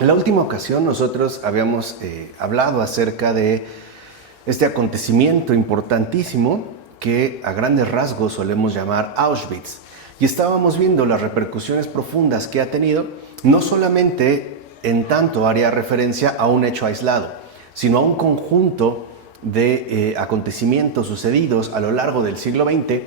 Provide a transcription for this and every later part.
En la última ocasión nosotros habíamos hablado acerca de este acontecimiento importantísimo que a grandes rasgos solemos llamar Auschwitz. Y estábamos viendo las repercusiones profundas que ha tenido, no solamente en tanto haría referencia a un hecho aislado, sino a un conjunto de acontecimientos sucedidos a lo largo del siglo XX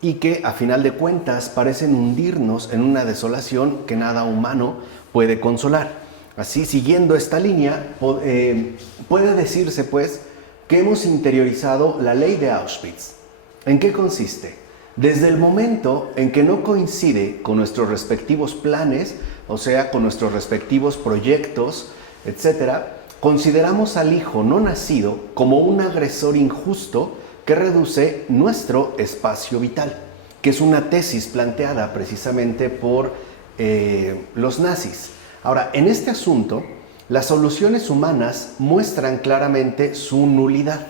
y que a final de cuentas parecen hundirnos en una desolación que nada humano puede consolar. Así, siguiendo esta línea, puede decirse pues que hemos interiorizado la ley de Auschwitz. ¿En qué consiste? Desde el momento en que no coincide con nuestros respectivos planes, o sea, con nuestros respectivos proyectos, etc., consideramos al hijo no nacido como un agresor injusto que reduce nuestro espacio vital, que es una tesis planteada precisamente por los nazis. Ahora, en este asunto, las soluciones humanas muestran claramente su nulidad,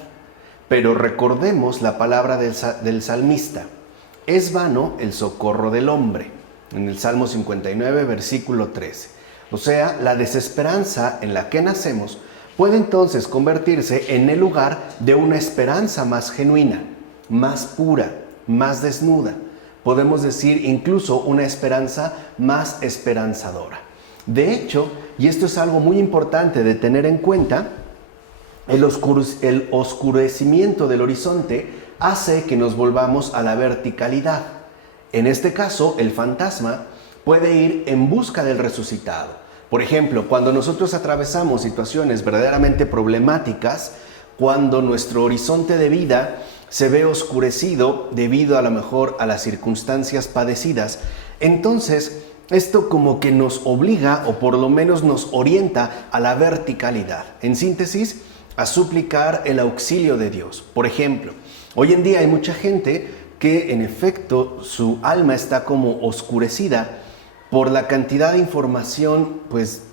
pero recordemos la palabra del salmista: es vano el socorro del hombre, en el Salmo 59, versículo 13. O sea, la desesperanza en la que nacemos puede entonces convertirse en el lugar de una esperanza más genuina, más pura, más desnuda. Podemos decir incluso una esperanza más esperanzadora. De hecho, y esto es algo muy importante de tener en cuenta, el oscurecimiento del horizonte hace que nos volvamos a la verticalidad. En este caso, el fantasma puede ir en busca del resucitado. Por ejemplo, cuando nosotros atravesamos situaciones verdaderamente problemáticas, cuando nuestro horizonte de vida se ve oscurecido debido a lo mejor a las circunstancias padecidas, entonces esto como que nos obliga o por lo menos nos orienta a la verticalidad. En síntesis, a suplicar el auxilio de Dios. Por ejemplo, hoy en día hay mucha gente que en efecto su alma está como oscurecida por la cantidad de información pues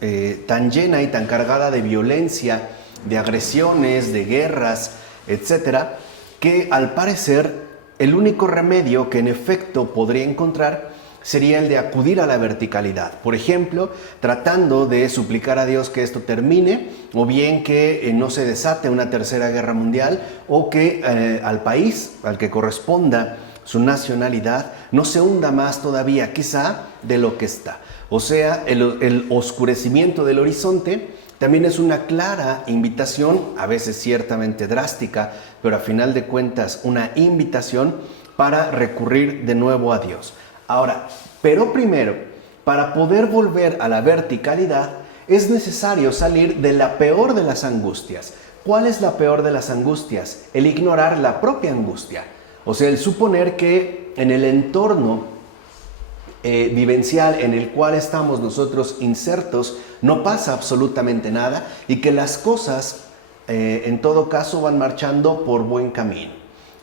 tan llena y tan cargada de violencia, de agresiones, de guerras, etcétera, que al parecer el único remedio que en efecto podría encontrar sería el de acudir a la verticalidad. Por ejemplo, tratando de suplicar a Dios que esto termine, o bien que no se desate una tercera guerra mundial, o que al país al que corresponda su nacionalidad no se hunda más todavía, quizá, de lo que está. O sea, el oscurecimiento del horizonte también es una clara invitación, a veces ciertamente drástica, pero a final de cuentas una invitación para recurrir de nuevo a Dios. Ahora, pero primero, para poder volver a la verticalidad, es necesario salir de la peor de las angustias. ¿Cuál es la peor de las angustias? El ignorar la propia angustia. O sea, el suponer que en el entorno vivencial en el cual estamos nosotros insertos no pasa absolutamente nada y que las cosas en todo caso van marchando por buen camino.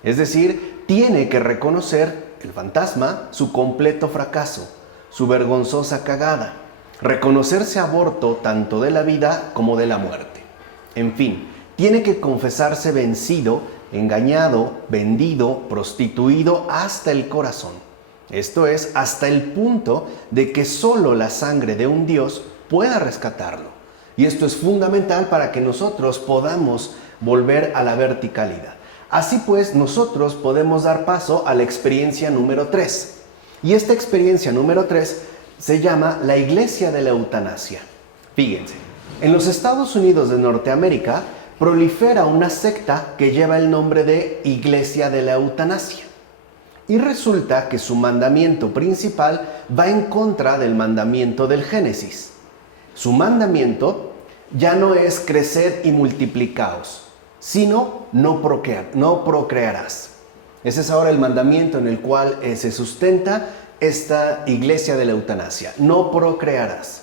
Es decir, tiene que reconocer el fantasma su completo fracaso, su vergonzosa cagada, reconocerse aborto tanto de la vida como de la muerte. En fin, tiene que confesarse vencido, engañado, vendido, prostituido hasta el corazón. Esto es, hasta el punto de que solo la sangre de un Dios pueda rescatarlo. Y esto es fundamental para que nosotros podamos volver a la verticalidad. Así pues, nosotros podemos dar paso a la experiencia número 3. Y esta experiencia número 3 se llama la Iglesia de la Eutanasia. Fíjense, en los Estados Unidos de Norteamérica prolifera una secta que lleva el nombre de Iglesia de la Eutanasia. Y resulta que su mandamiento principal va en contra del mandamiento del Génesis. Su mandamiento ya no es creced y multiplicaos, sino no procrearás. Ese es ahora el mandamiento en el cual se sustenta esta Iglesia de la Eutanasia. No procrearás.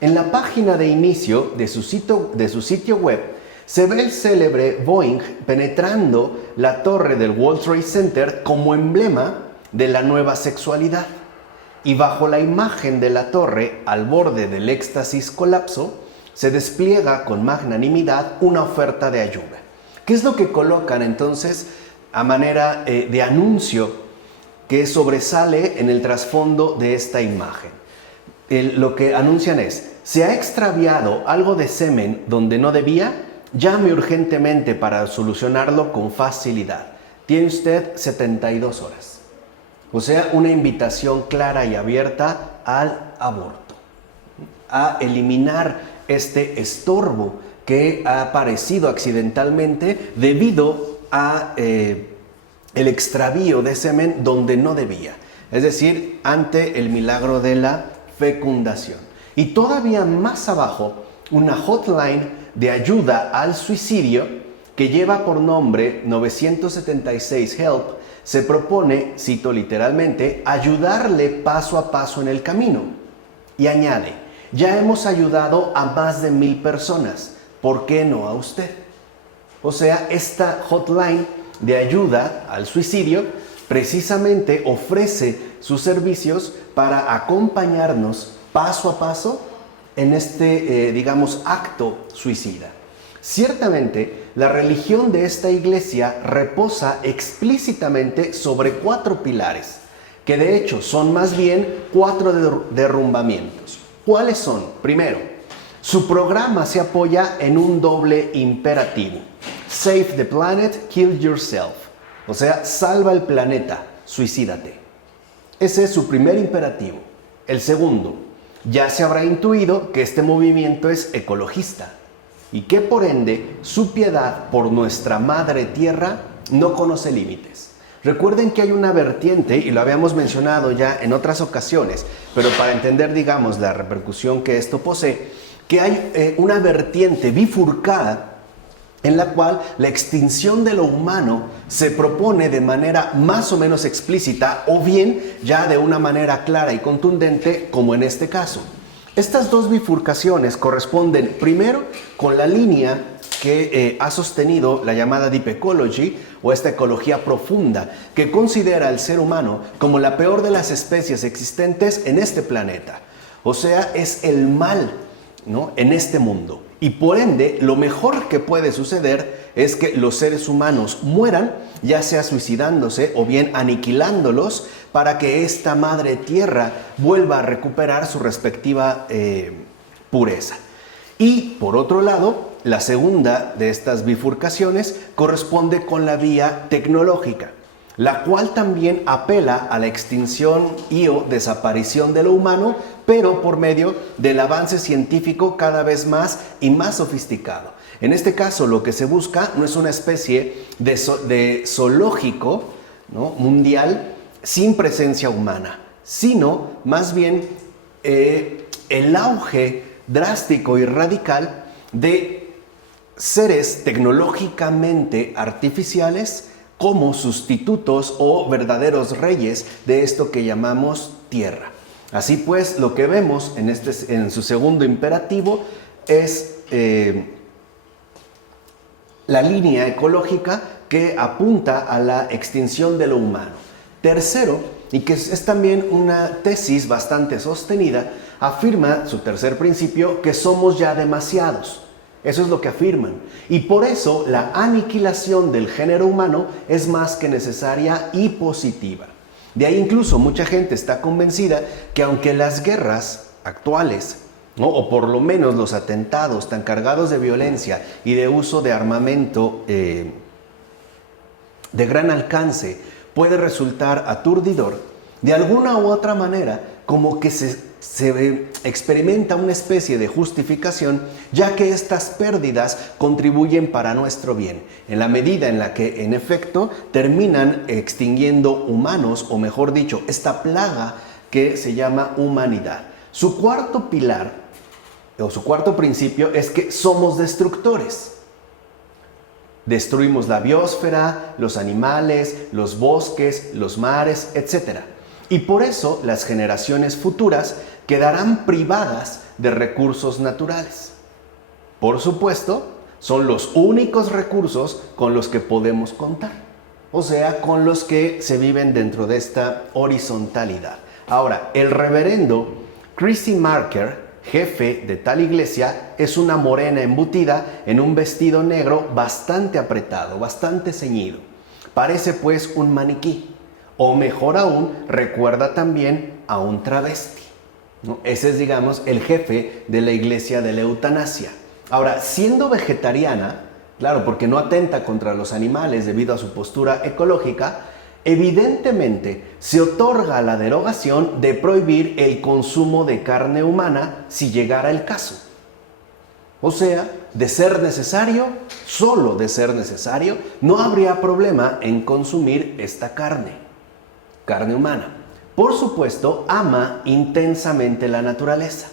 En la página de inicio de su sitio web se ve el célebre Boeing penetrando la torre del World Trade Center como emblema de la nueva sexualidad. Y bajo la imagen de la torre, al borde del éxtasis colapso, se despliega con magnanimidad una oferta de ayuda. ¿Qué es lo que colocan entonces a manera de anuncio que sobresale en el trasfondo de esta imagen? Lo que anuncian es: ¿Se ha extraviado algo de semen donde no debía? Llame urgentemente para solucionarlo con facilidad. Tiene usted 72 horas. O sea, una invitación clara y abierta al aborto, a eliminar este estorbo que ha aparecido accidentalmente debido a el extravío de semen donde no debía, es decir, ante el milagro de la fecundación. Y todavía más abajo, una hotline de ayuda al suicidio que lleva por nombre 976 HELP, se propone, cito literalmente, ayudarle paso a paso en el camino. Y añade, ya hemos ayudado a más de 1000 personas, ¿por qué no a usted? O sea, esta hotline de ayuda al suicidio precisamente ofrece sus servicios para acompañarnos paso a paso en este, acto suicida. Ciertamente, la religión de esta iglesia reposa explícitamente sobre 4 pilares, que de hecho son más bien 4 derrumbamientos. ¿Cuáles son? Primero, su programa se apoya en un doble imperativo. Save the planet, kill yourself. O sea, salva el planeta, suicídate. Ese es su primer imperativo. El segundo, ya se habrá intuido que este movimiento es ecologista y que por ende su piedad por nuestra madre tierra no conoce límites. Recuerden que hay una vertiente, y lo habíamos mencionado ya en otras ocasiones, pero para entender, la repercusión que esto posee, que hay una vertiente bifurcada en la cual la extinción de lo humano se propone de manera más o menos explícita o bien ya de una manera clara y contundente, como en este caso. Estas 2 bifurcaciones corresponden primero con la línea que ha sostenido la llamada Deep Ecology o esta ecología profunda que considera al ser humano como la peor de las especies existentes en este planeta. O sea, es el mal, ¿no?, en este mundo. Y por ende, lo mejor que puede suceder es que los seres humanos mueran, ya sea suicidándose o bien aniquilándolos, para que esta madre tierra vuelva a recuperar su respectiva pureza. Y por otro lado, la segunda de estas bifurcaciones corresponde con la vía tecnológica, la cual también apela a la extinción y o desaparición de lo humano, pero por medio del avance científico cada vez más y más sofisticado. En este caso, lo que se busca no es una especie de zoológico, ¿no?, mundial sin presencia humana, sino más bien el auge drástico y radical de seres tecnológicamente artificiales como sustitutos o verdaderos reyes de esto que llamamos tierra. Así pues, lo que vemos en su segundo imperativo es la línea ecológica que apunta a la extinción de lo humano. Tercero, y que es también una tesis bastante sostenida, afirma su tercer principio que somos ya demasiados. Eso es lo que afirman. Y por eso la aniquilación del género humano es más que necesaria y positiva. De ahí incluso mucha gente está convencida que aunque las guerras actuales, ¿no?, o por lo menos los atentados tan cargados de violencia y de uso de armamento de gran alcance puede resultar aturdidor, de alguna u otra manera como que se experimenta una especie de justificación, ya que estas pérdidas contribuyen para nuestro bien, en la medida en la que, en efecto, terminan extinguiendo humanos, o mejor dicho, esta plaga que se llama humanidad. Su cuarto pilar, o su cuarto principio, es que somos destructores. Destruimos la biosfera, los animales, los bosques, los mares, etc. Y por eso las generaciones futuras quedarán privadas de recursos naturales. Por supuesto, son los únicos recursos con los que podemos contar, o sea, con los que se viven dentro de esta horizontalidad. Ahora, el reverendo Chrissy Marker, jefe de tal iglesia, es una morena embutida en un vestido negro bastante apretado, bastante ceñido. Parece pues un maniquí, o mejor aún, recuerda también a un travesti. ¿no? Ese es, digamos, el jefe de la iglesia de la eutanasia. Ahora, siendo vegetariana, claro, porque no atenta contra los animales debido a su postura ecológica, evidentemente se otorga la derogación de prohibir el consumo de carne humana si llegara el caso. O sea, de ser necesario, solo de ser necesario, no habría problema en consumir esta carne humana. Por supuesto, ama intensamente la naturaleza.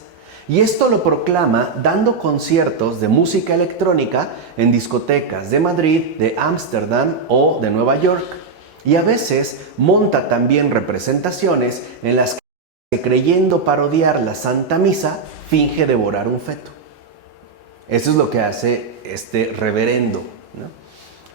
Y esto lo proclama dando conciertos de música electrónica en discotecas de Madrid, de Ámsterdam o de Nueva York. Y a veces monta también representaciones en las que, creyendo parodiar la Santa Misa, finge devorar un feto. Eso es lo que hace este reverendo, ¿no?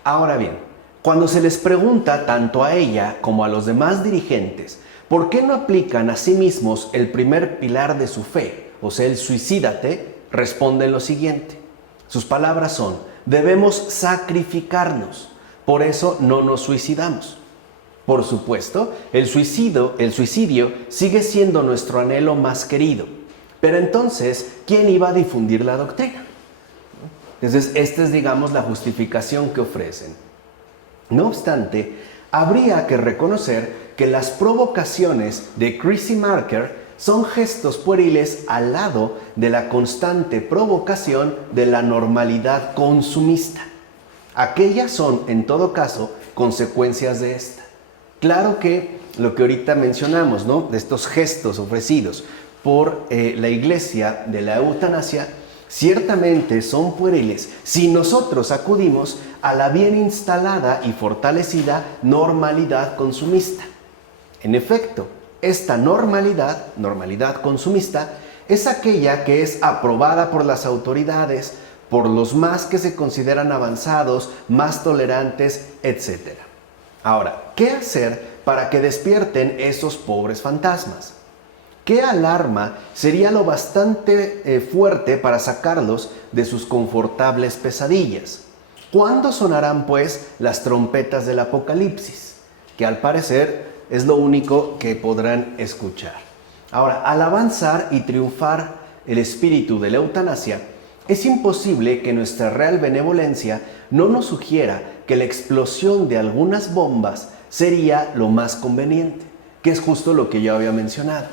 Ahora bien, cuando se les pregunta tanto a ella como a los demás dirigentes por qué no aplican a sí mismos el primer pilar de su fe, o sea, el suicídate, responden lo siguiente. Sus palabras son: debemos sacrificarnos, por eso no nos suicidamos. Por supuesto, el suicidio sigue siendo nuestro anhelo más querido. Pero entonces, ¿quién iba a difundir la doctrina? Entonces, esta es, digamos, la justificación que ofrecen. No obstante, habría que reconocer que las provocaciones de Chrissy Marker son gestos pueriles al lado de la constante provocación de la normalidad consumista. Aquellas son, en todo caso, consecuencias de esta. Claro que lo que ahorita mencionamos, ¿no?, de estos gestos ofrecidos por la iglesia de la eutanasia, ciertamente son pueriles si nosotros acudimos a la bien instalada y fortalecida normalidad consumista. En efecto, esta normalidad consumista, es aquella que es aprobada por las autoridades, por los más que se consideran avanzados, más tolerantes, etc. Ahora, ¿qué hacer para que despierten esos pobres fantasmas? ¿Qué alarma sería lo bastante fuerte para sacarlos de sus confortables pesadillas? ¿Cuándo sonarán, pues, las trompetas del Apocalipsis? Que al parecer es lo único que podrán escuchar. Ahora, al avanzar y triunfar el espíritu de la eutanasia, es imposible que nuestra real benevolencia no nos sugiera que la explosión de algunas bombas sería lo más conveniente, que es justo lo que yo había mencionado.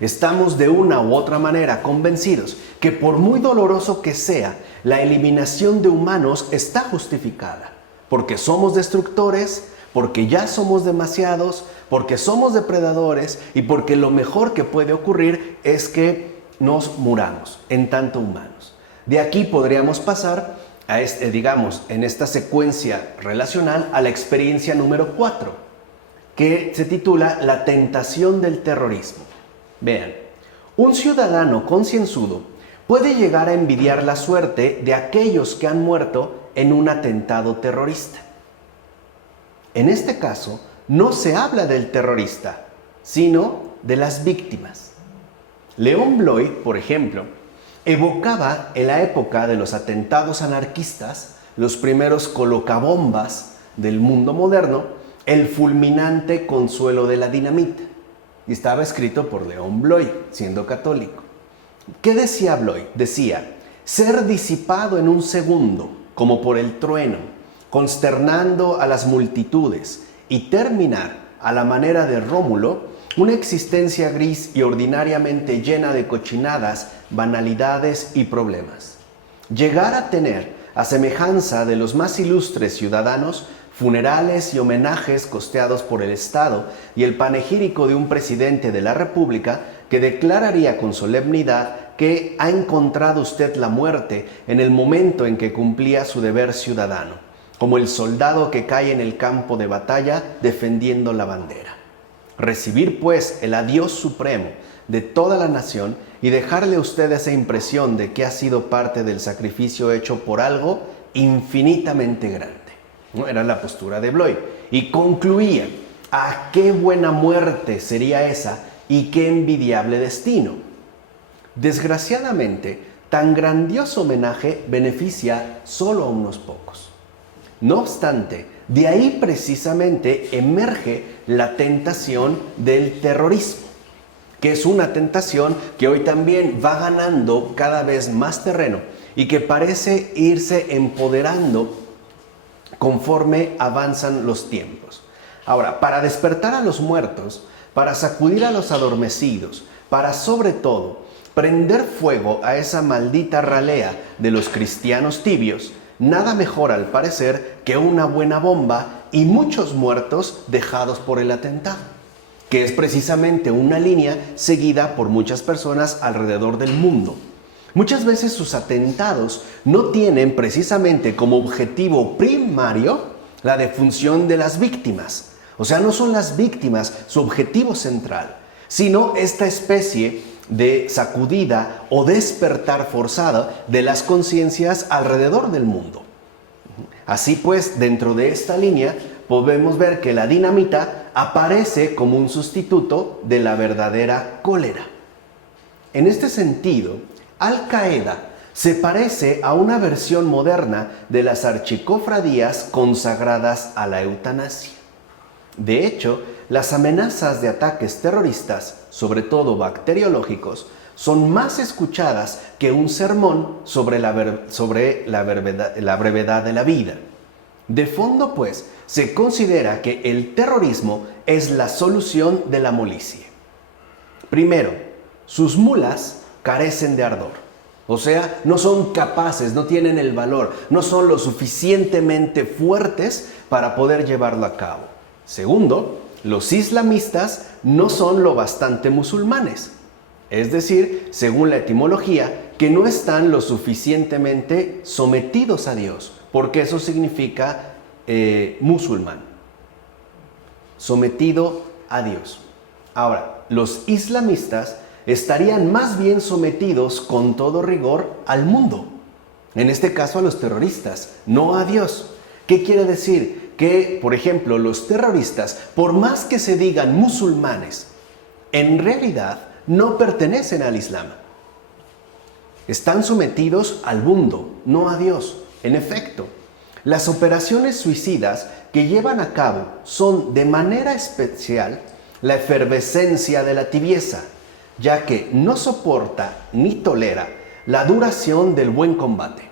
Estamos de una u otra manera convencidos que por muy doloroso que sea, la eliminación de humanos está justificada, porque somos destructores, porque ya somos demasiados, porque somos depredadores y porque lo mejor que puede ocurrir es que nos muramos en tanto humanos. De aquí podríamos pasar a digamos, en esta secuencia relacional a la experiencia número 4, que se titula La tentación del terrorismo. Vean, un ciudadano concienzudo puede llegar a envidiar la suerte de aquellos que han muerto en un atentado terrorista. En este caso, no se habla del terrorista, sino de las víctimas. León Bloy, por ejemplo, evocaba en la época de los atentados anarquistas, los primeros colocabombas del mundo moderno, el fulminante consuelo de la dinamita. Y estaba escrito por León Bloy, siendo católico. ¿Qué decía Bloy? Decía: ser disipado en un segundo, como por el trueno, consternando a las multitudes, y terminar, a la manera de Rómulo, una existencia gris y ordinariamente llena de cochinadas, banalidades y problemas. Llegar a tener, a semejanza de los más ilustres ciudadanos, funerales y homenajes costeados por el Estado y el panegírico de un presidente de la República que declararía con solemnidad que ha encontrado usted la muerte en el momento en que cumplía su deber ciudadano, como el soldado que cae en el campo de batalla defendiendo la bandera. Recibir, pues, el adiós supremo de toda la nación y dejarle a usted esa impresión de que ha sido parte del sacrificio hecho por algo infinitamente grande. ¿No? Era la postura de Bloy. Y concluía: ¡ah, qué buena muerte sería esa y qué envidiable destino! Desgraciadamente, tan grandioso homenaje beneficia solo a unos pocos. No obstante, de ahí precisamente emerge la tentación del terrorismo. que es una tentación que hoy también va ganando cada vez más terreno y que parece irse empoderando conforme avanzan los tiempos. Ahora, para despertar a los muertos, para sacudir a los adormecidos, para sobre todo prender fuego a esa maldita ralea de los cristianos tibios, nada mejor al parecer que una buena bomba y muchos muertos dejados por el atentado, que es precisamente una línea seguida por muchas personas alrededor del mundo. Muchas veces sus atentados no tienen precisamente como objetivo primario la defunción de las víctimas. O sea, no son las víctimas su objetivo central, sino esta especie de sacudida o despertar forzada de las conciencias alrededor del mundo. Así pues, dentro de esta línea podemos ver que la dinamita aparece como un sustituto de la verdadera cólera. En este sentido, Al-Qaeda se parece a una versión moderna de las archicofradías consagradas a la eutanasia. De hecho, las amenazas de ataques terroristas, sobre todo bacteriológicos, son más escuchadas que un sermón sobre la brevedad de la vida. De fondo, pues, se considera que el terrorismo es la solución de la molicie. Primero, sus mulas carecen de ardor. O sea, no son capaces, no tienen el valor, no son lo suficientemente fuertes para poder llevarlo a cabo. Segundo, los islamistas no son lo bastante musulmanes. Es decir, según la etimología, que no están lo suficientemente sometidos a Dios, porque eso significa musulmán, sometido a Dios. Ahora, los islamistas estarían más bien sometidos con todo rigor al mundo, en este caso a los terroristas, no a Dios. ¿Qué quiere decir? Que, por ejemplo, los terroristas, por más que se digan musulmanes, en realidad no pertenecen al Islam. Están sometidos al mundo, no a Dios. En efecto, las operaciones suicidas que llevan a cabo son de manera especial la efervescencia de la tibieza, ya que no soporta ni tolera la duración del buen combate,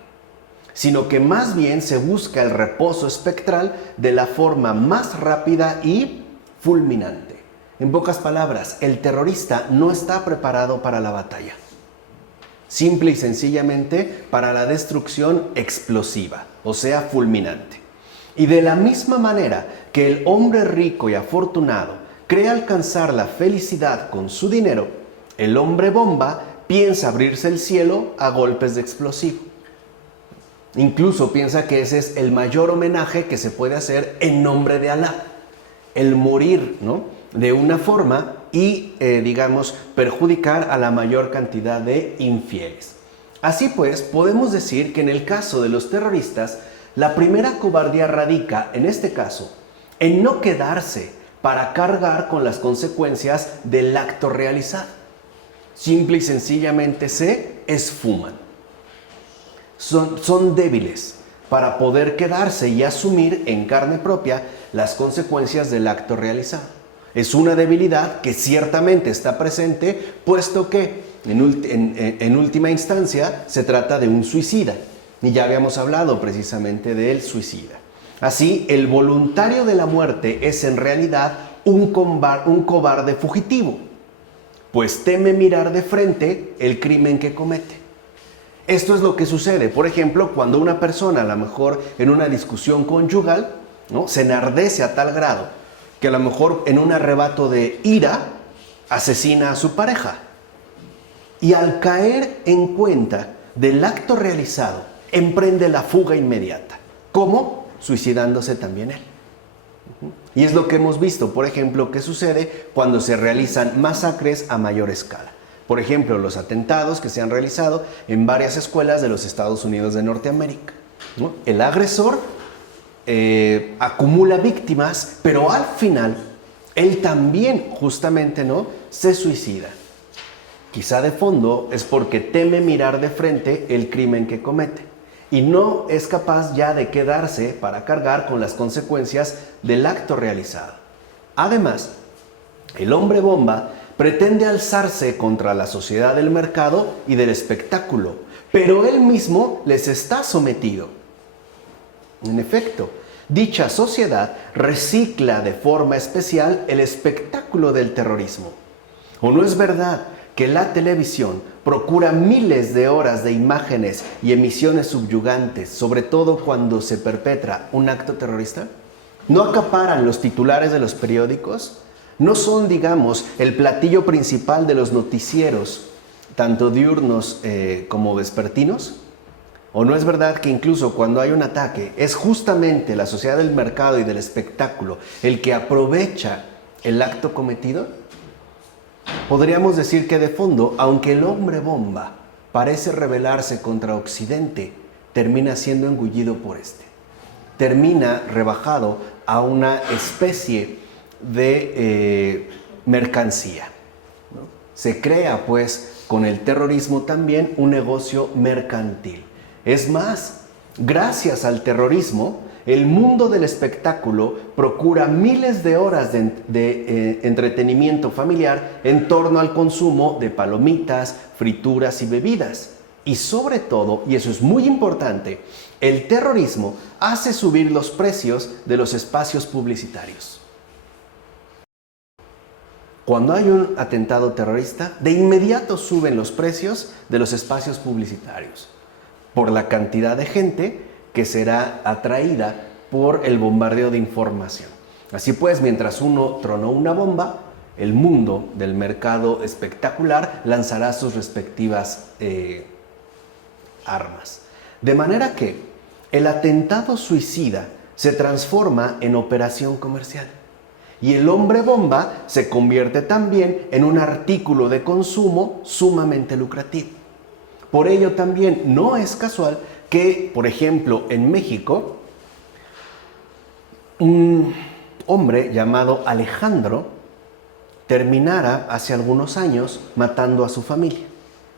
sino que más bien se busca el reposo espectral de la forma más rápida y fulminante. En pocas palabras, el terrorista no está preparado para la batalla, simple y sencillamente para la destrucción explosiva, o sea, fulminante. Y de la misma manera que el hombre rico y afortunado cree alcanzar la felicidad con su dinero, el hombre bomba piensa abrirse el cielo a golpes de explosivo. Incluso piensa que ese es el mayor homenaje que se puede hacer en nombre de Alá. El morir, ¿no?, de una forma y, perjudicar a la mayor cantidad de infieles. Así pues, podemos decir que en el caso de los terroristas, la primera cobardía radica, en este caso, en no quedarse para cargar con las consecuencias del acto realizado. Simple y sencillamente se esfuman. Son débiles para poder quedarse y asumir en carne propia las consecuencias del acto realizado. Es una debilidad que ciertamente está presente, puesto que en última instancia se trata de un suicida. Y ya habíamos hablado precisamente del suicida. Así, el voluntario de la muerte es en realidad un cobarde fugitivo, pues teme mirar de frente el crimen que comete. Esto es lo que sucede, por ejemplo, cuando una persona, a lo mejor en una discusión conyugal, ¿no?, se enardece a tal grado que a lo mejor en un arrebato de ira asesina a su pareja. Y al caer en cuenta del acto realizado, emprende la fuga inmediata. ¿Cómo? Suicidándose también él. Y es lo que hemos visto, por ejemplo, que sucede cuando se realizan masacres a mayor escala. Por ejemplo, los atentados que se han realizado en varias escuelas de los Estados Unidos de Norteamérica, ¿no? El agresor acumula víctimas, pero al final él también justamente, ¿no?, se suicida. Quizá de fondo es porque teme mirar de frente el crimen que comete y no es capaz ya de quedarse para cargar con las consecuencias del acto realizado. Además, el hombre bomba pretende alzarse contra la sociedad del mercado y del espectáculo, pero él mismo les está sometido. En efecto, dicha sociedad recicla de forma especial el espectáculo del terrorismo. ¿O no es verdad que la televisión procura miles de horas de imágenes y emisiones subyugantes, sobre todo cuando se perpetra un acto terrorista? ¿No acaparan los titulares de los periódicos? ¿No son, digamos, el platillo principal de los noticieros, tanto diurnos como vespertinos? ¿O no es verdad que incluso cuando hay un ataque, es justamente la sociedad del mercado y del espectáculo el que aprovecha el acto cometido? Podríamos decir que de fondo, aunque el hombre bomba parece rebelarse contra Occidente, termina siendo engullido por este. Termina rebajado a una especie de mercancía, ¿no? Se crea, pues, con el terrorismo también un negocio mercantil. Es más, gracias al terrorismo, el mundo del espectáculo procura miles de horas de entretenimiento familiar en torno al consumo de palomitas, frituras y bebidas. Y sobre todo, y eso es muy importante, el terrorismo hace subir los precios de los espacios publicitarios. Cuando hay un atentado terrorista, de inmediato suben los precios de los espacios publicitarios, por la cantidad de gente que será atraída por el bombardeo de información. Así pues, mientras uno tronó una bomba, el mundo del mercado espectacular lanzará sus respectivas armas. De manera que el atentado suicida se transforma en operación comercial y el hombre bomba se convierte también en un artículo de consumo sumamente lucrativo. Por ello también no es casual que, por ejemplo, en México, un hombre llamado Alejandro terminara hace algunos años matando a su familia,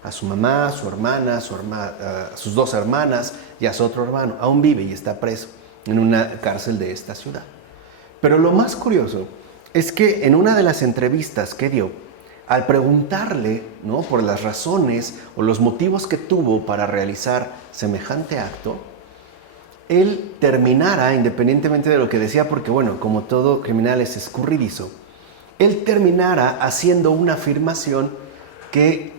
a su mamá, a su hermana, a sus dos hermanas y a su otro hermano. Aún vive y está preso en una cárcel de esta ciudad. Pero lo más curioso es que en una de las entrevistas que dio, al preguntarle, ¿no?, por las razones o los motivos que tuvo para realizar semejante acto, él terminara, independientemente de lo que decía, porque bueno, como todo criminal es escurridizo, él terminara haciendo una afirmación que,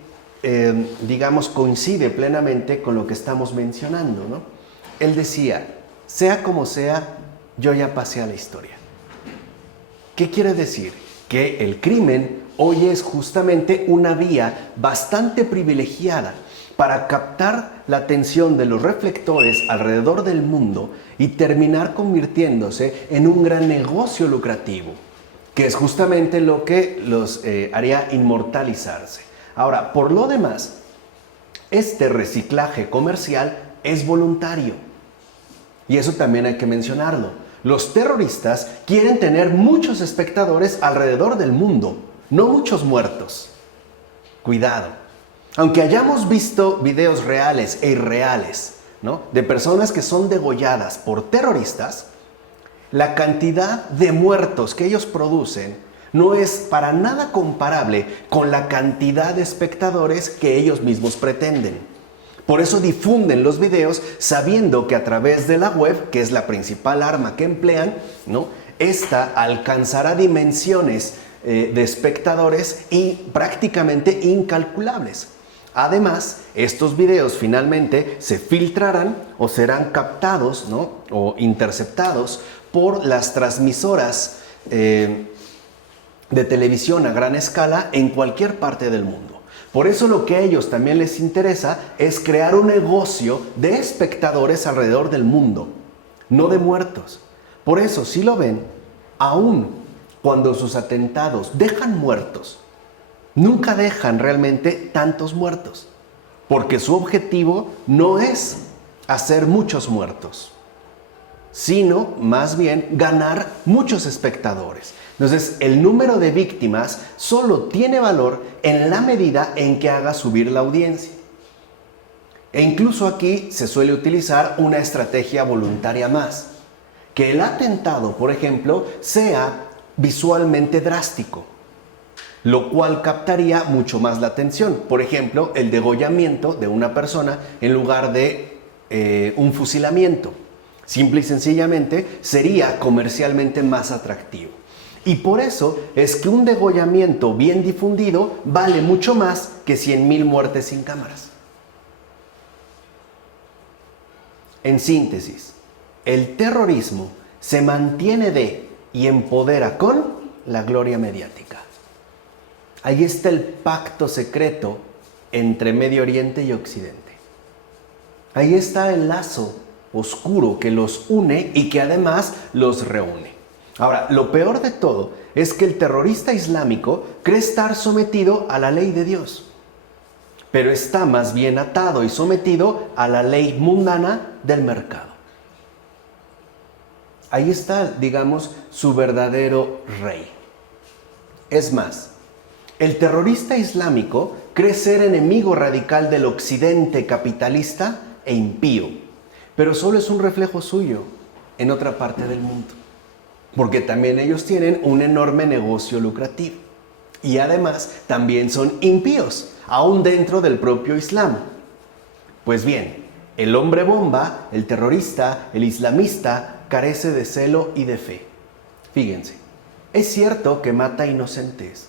digamos, coincide plenamente con lo que estamos mencionando, ¿no? Él decía, sea como sea, yo ya pasé a la historia. ¿Qué quiere decir? Que el crimen hoy es justamente una vía bastante privilegiada para captar la atención de los reflectores alrededor del mundo y terminar convirtiéndose en un gran negocio lucrativo, que es justamente lo que los haría inmortalizarse. Ahora, por lo demás, este reciclaje comercial es voluntario. Y eso también hay que mencionarlo. Los terroristas quieren tener muchos espectadores alrededor del mundo, no muchos muertos. Cuidado. Aunque hayamos visto videos reales e irreales, ¿no?, de personas que son degolladas por terroristas, la cantidad de muertos que ellos producen no es para nada comparable con la cantidad de espectadores que ellos mismos pretenden. Por eso difunden los videos sabiendo que a través de la web, que es la principal arma que emplean, ¿no?, esta alcanzará dimensiones de espectadores y prácticamente incalculables. Además, estos videos finalmente se filtrarán o serán captados, ¿no?, o interceptados por las transmisoras de televisión a gran escala en cualquier parte del mundo. Por eso lo que a ellos también les interesa es crear un negocio de espectadores alrededor del mundo, no de muertos. Por eso, si lo ven, aún cuando sus atentados dejan muertos, nunca dejan realmente tantos muertos, porque su objetivo no es hacer muchos muertos, sino más bien ganar muchos espectadores. Entonces, el número de víctimas solo tiene valor en la medida en que haga subir la audiencia. E incluso aquí se suele utilizar una estrategia voluntaria más. Que el atentado, por ejemplo, sea visualmente drástico. lo cual captaría mucho más la atención. Por ejemplo, el degollamiento de una persona en lugar de un fusilamiento. Simple y sencillamente sería comercialmente más atractivo. Y por eso es que un degollamiento bien difundido vale mucho más que 100,000 muertes sin cámaras. En síntesis, el terrorismo se mantiene de y empodera con la gloria mediática. Ahí está el pacto secreto entre Medio Oriente y Occidente. Ahí está el lazo oscuro que los une y que además los reúne. Ahora, lo peor de todo es que el terrorista islámico cree estar sometido a la ley de Dios, pero está más bien atado y sometido a la ley mundana del mercado. Ahí está, digamos, su verdadero rey. Es más, el terrorista islámico cree ser enemigo radical del occidente capitalista e impío, pero solo es un reflejo suyo en otra parte del mundo, porque también ellos tienen un enorme negocio lucrativo y además también son impíos, aún dentro del propio Islam. Pues bien, el hombre bomba, el terrorista, el islamista, carece de celo y de fe. Fíjense, es cierto que mata inocentes,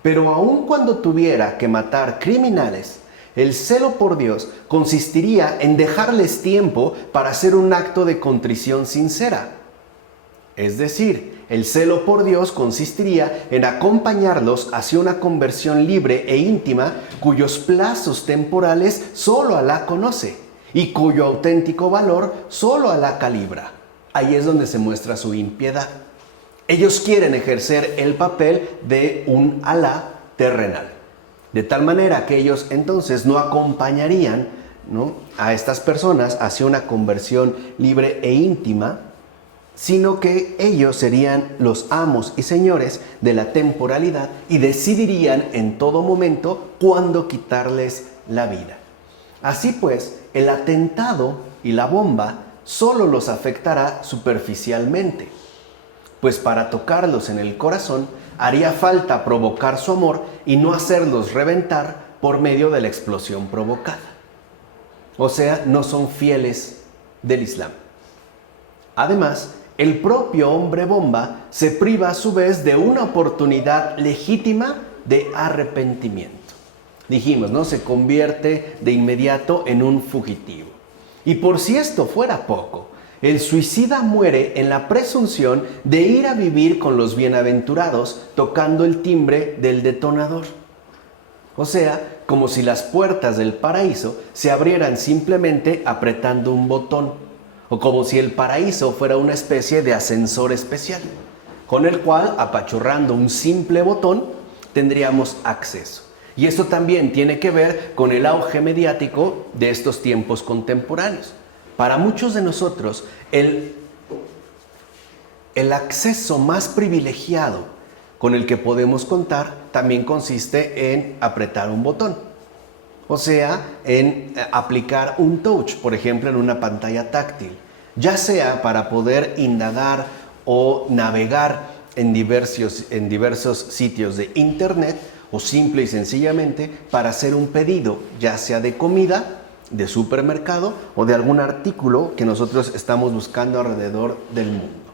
pero aun cuando tuviera que matar criminales, el celo por Dios consistiría en dejarles tiempo para hacer un acto de contrición sincera. Es decir, el celo por Dios consistiría en acompañarlos hacia una conversión libre e íntima cuyos plazos temporales solo Alá conoce y cuyo auténtico valor solo Alá calibra. Ahí es donde se muestra su impiedad. Ellos quieren ejercer el papel de un Alá terrenal. De tal manera que ellos entonces no acompañarían, ¿no?, a estas personas hacia una conversión libre e íntima, sino que ellos serían los amos y señores de la temporalidad y decidirían en todo momento cuándo quitarles la vida. Así pues, el atentado y la bomba solo los afectará superficialmente, pues para tocarlos en el corazón haría falta provocar su amor y no hacerlos reventar por medio de la explosión provocada. O sea, no son fieles del Islam. Además, el propio hombre bomba se priva a su vez de una oportunidad legítima de arrepentimiento. Dijimos, ¿no? Se convierte de inmediato en un fugitivo. Y por si esto fuera poco, el suicida muere en la presunción de ir a vivir con los bienaventurados tocando el timbre del detonador. O sea, como si las puertas del paraíso se abrieran simplemente apretando un botón, o como si el paraíso fuera una especie de ascensor especial, con el cual, apachurrando un simple botón, tendríamos acceso. Y esto también tiene que ver con el auge mediático de estos tiempos contemporáneos. Para muchos de nosotros, el acceso más privilegiado con el que podemos contar también consiste en apretar un botón. O sea, en aplicar un touch, por ejemplo, en una pantalla táctil, ya sea para poder indagar o navegar en diversos sitios de internet, o simple y sencillamente para hacer un pedido, ya sea de comida, de supermercado o de algún artículo que nosotros estamos buscando alrededor del mundo.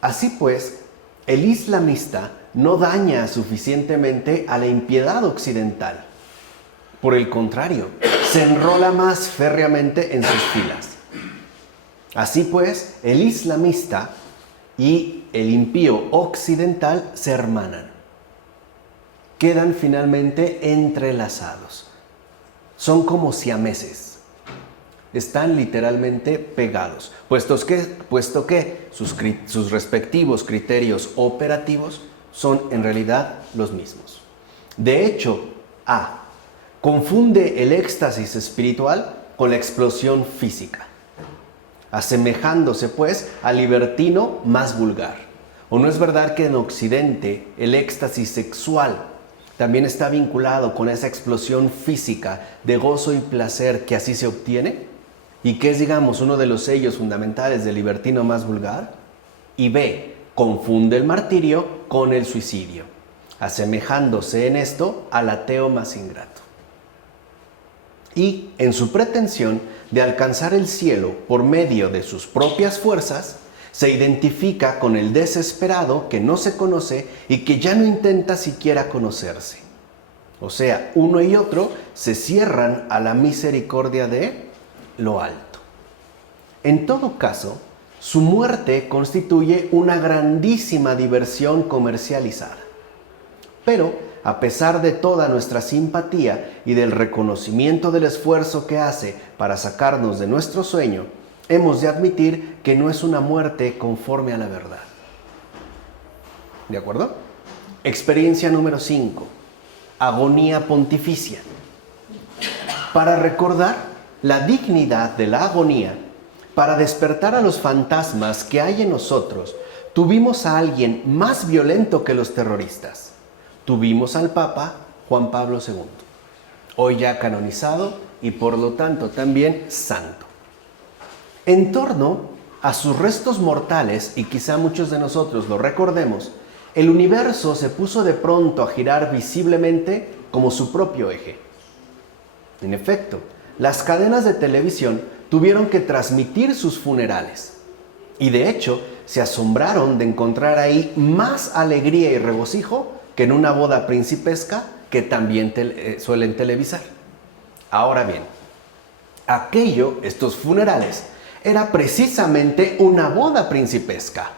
Así pues, el islamista no daña suficientemente a la impiedad occidental. Por el contrario, se enrola más férreamente en sus filas. Así pues, el islamista y el impío occidental se hermanan. Quedan finalmente entrelazados. Son como siameses. Están literalmente pegados, puesto que sus respectivos criterios operativos son en realidad los mismos. De hecho, A confunde el éxtasis espiritual con la explosión física, asemejándose pues al libertino más vulgar. ¿O no es verdad que en Occidente el éxtasis sexual también está vinculado con esa explosión física de gozo y placer que así se obtiene? Y que es, digamos, uno de los sellos fundamentales del libertino más vulgar. Y B, confunde el martirio con el suicidio. asemejándose en esto al ateo más ingrato. Y en su pretensión de alcanzar el cielo por medio de sus propias fuerzas, se identifica con el desesperado que no se conoce y que ya no intenta siquiera conocerse. O sea, uno y otro se cierran a la misericordia de lo alto. En todo caso, su muerte constituye una grandísima diversión comercializada. Pero, a pesar de toda nuestra simpatía y del reconocimiento del esfuerzo que hace para sacarnos de nuestro sueño, hemos de admitir que no es una muerte conforme a la verdad. ¿De acuerdo? Experiencia número 5. Agonía pontificia. Para recordar la dignidad de la agonía, para despertar a los fantasmas que hay en nosotros, tuvimos a alguien más violento que los terroristas. Tuvimos al Papa Juan Pablo II, hoy ya canonizado y por lo tanto también santo. En torno a sus restos mortales, y quizá muchos de nosotros lo recordemos, el universo se puso de pronto a girar visiblemente como su propio eje. En efecto, las cadenas de televisión tuvieron que transmitir sus funerales. Y de hecho, se asombraron de encontrar ahí más alegría y regocijo que en una boda principesca que también suelen televisar. Ahora bien, estos funerales, era precisamente una boda principesca,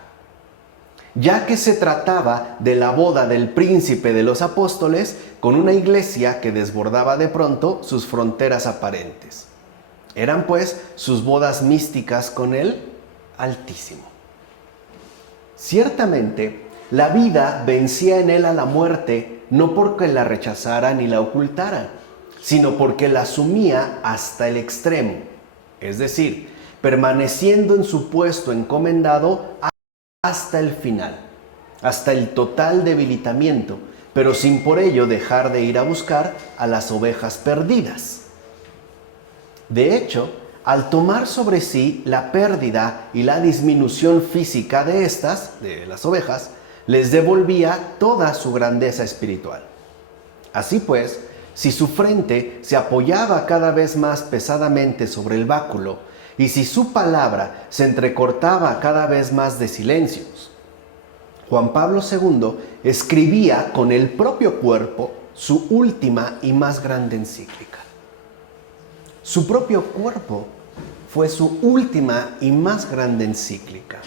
ya que se trataba de la boda del príncipe de los apóstoles con una iglesia que desbordaba de pronto sus fronteras aparentes. Eran pues sus bodas místicas con el Altísimo. Ciertamente, la vida vencía en él a la muerte no porque la rechazara ni la ocultara, sino porque la asumía hasta el extremo, es decir, permaneciendo en su puesto encomendado hasta el final, hasta el total debilitamiento, pero sin por ello dejar de ir a buscar a las ovejas perdidas. De hecho, al tomar sobre sí la pérdida y la disminución física de las ovejas, les devolvía toda su grandeza espiritual. Así pues, si su frente se apoyaba cada vez más pesadamente sobre el báculo, y si su palabra se entrecortaba cada vez más de silencios, Juan Pablo II escribía con el propio cuerpo su última y más grande encíclica. Su propio cuerpo fue su última y más grande encíclica.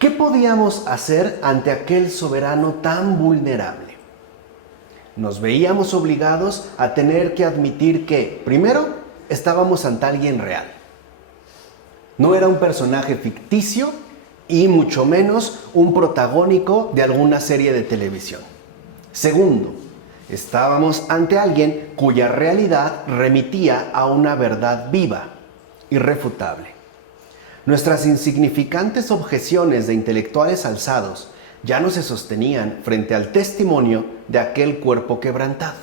¿Qué podíamos hacer ante aquel soberano tan vulnerable? Nos veíamos obligados a tener que admitir que, primero, estábamos ante alguien real. No era un personaje ficticio y mucho menos un protagónico de alguna serie de televisión. Segundo, estábamos ante alguien cuya realidad remitía a una verdad viva, irrefutable. Nuestras insignificantes objeciones de intelectuales alzados ya no se sostenían frente al testimonio de aquel cuerpo quebrantado.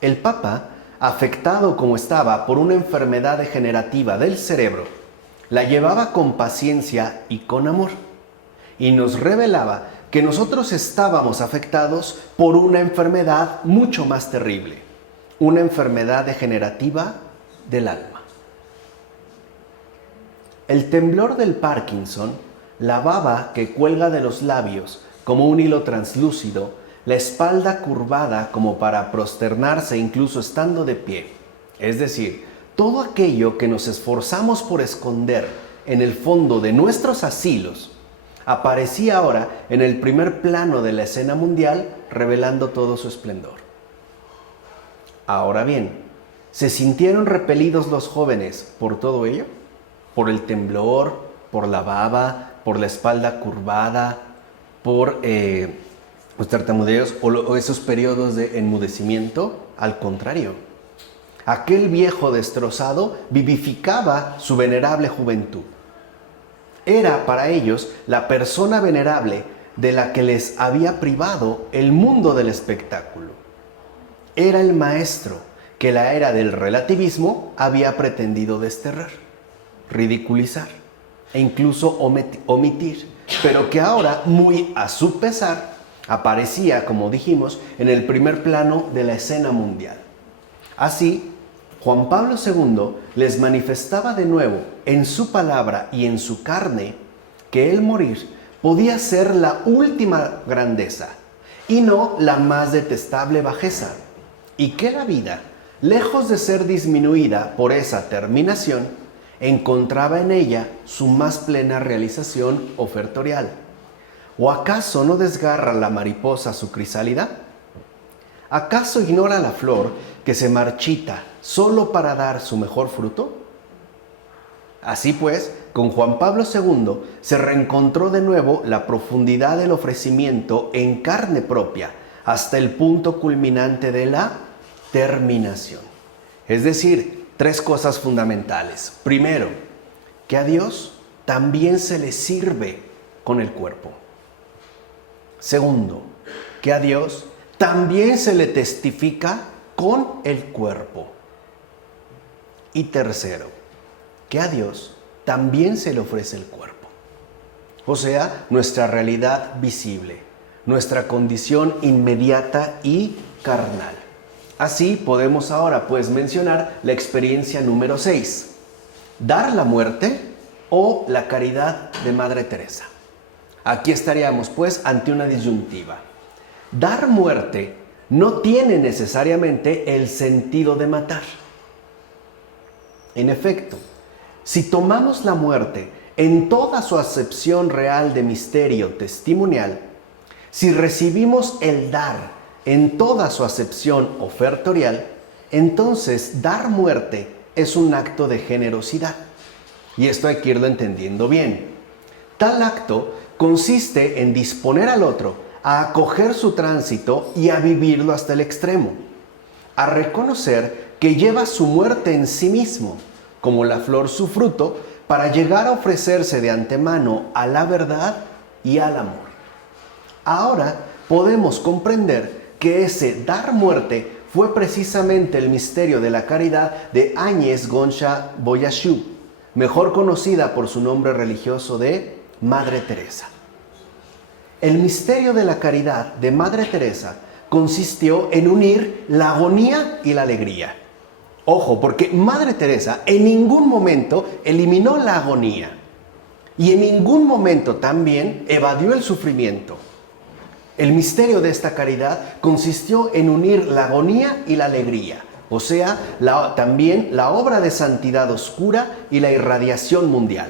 El Papa, afectado como estaba por una enfermedad degenerativa del cerebro, la llevaba con paciencia y con amor, y nos revelaba que nosotros estábamos afectados por una enfermedad mucho más terrible, una enfermedad degenerativa del alma. El temblor del Parkinson, la baba que cuelga de los labios como un hilo translúcido, la espalda curvada como para prosternarse incluso estando de pie, es decir, todo aquello que nos esforzamos por esconder en el fondo de nuestros asilos, aparecía ahora en el primer plano de la escena mundial, revelando todo su esplendor. Ahora bien, ¿se sintieron repelidos los jóvenes por todo ello? ¿Por el temblor, por la baba, por la espalda curvada, por los tartamudeos o esos periodos de enmudecimiento? Al contrario, aquel viejo destrozado vivificaba su venerable juventud. Era para ellos la persona venerable de la que les había privado el mundo del espectáculo. Era el maestro que la era del relativismo había pretendido desterrar, ridiculizar e incluso omitir, pero que ahora, muy a su pesar, Aparecía, como dijimos, en el primer plano de la escena mundial. Así, Juan Pablo II les manifestaba de nuevo en su palabra y en su carne que el morir podía ser la última grandeza y no la más detestable bajeza, y que la vida, lejos de ser disminuida por esa terminación, encontraba en ella su más plena realización ofertorial. ¿O acaso no desgarra la mariposa su crisálida? ¿Acaso ignora la flor que se marchita solo para dar su mejor fruto? Así pues, con Juan Pablo II se reencontró de nuevo la profundidad del ofrecimiento en carne propia hasta el punto culminante de la terminación. Es decir, 3 cosas fundamentales. Primero, que a Dios también se le sirve con el cuerpo. Segundo, que a Dios también se le testifica con el cuerpo. Y tercero, que a Dios también se le ofrece el cuerpo. O sea, nuestra realidad visible, nuestra condición inmediata y carnal. Así podemos ahora pues mencionar la experiencia número 6, dar la muerte o la caridad de Madre Teresa. Aquí estaríamos pues ante una disyuntiva. Dar muerte no tiene necesariamente el sentido de matar. En efecto, si tomamos la muerte en toda su acepción real de misterio testimonial, si recibimos el dar en toda su acepción ofertorial, entonces dar muerte es un acto de generosidad. Y esto hay que irlo entendiendo bien. Tal acto consiste en disponer al otro a acoger su tránsito y a vivirlo hasta el extremo, a reconocer que lleva su muerte en sí mismo, como la flor su fruto, para llegar a ofrecerse de antemano a la verdad y al amor. Ahora podemos comprender que ese dar muerte fue precisamente el misterio de la caridad de Áñez Goncha Boyashú, mejor conocida por su nombre religioso de Madre Teresa. El misterio de la caridad de Madre Teresa consistió en unir la agonía y la alegría. Ojo, porque Madre Teresa en ningún momento eliminó la agonía y en ningún momento también evadió el sufrimiento. El misterio de esta caridad consistió en unir la agonía y la alegría, o sea, también la obra de santidad oscura y la irradiación mundial,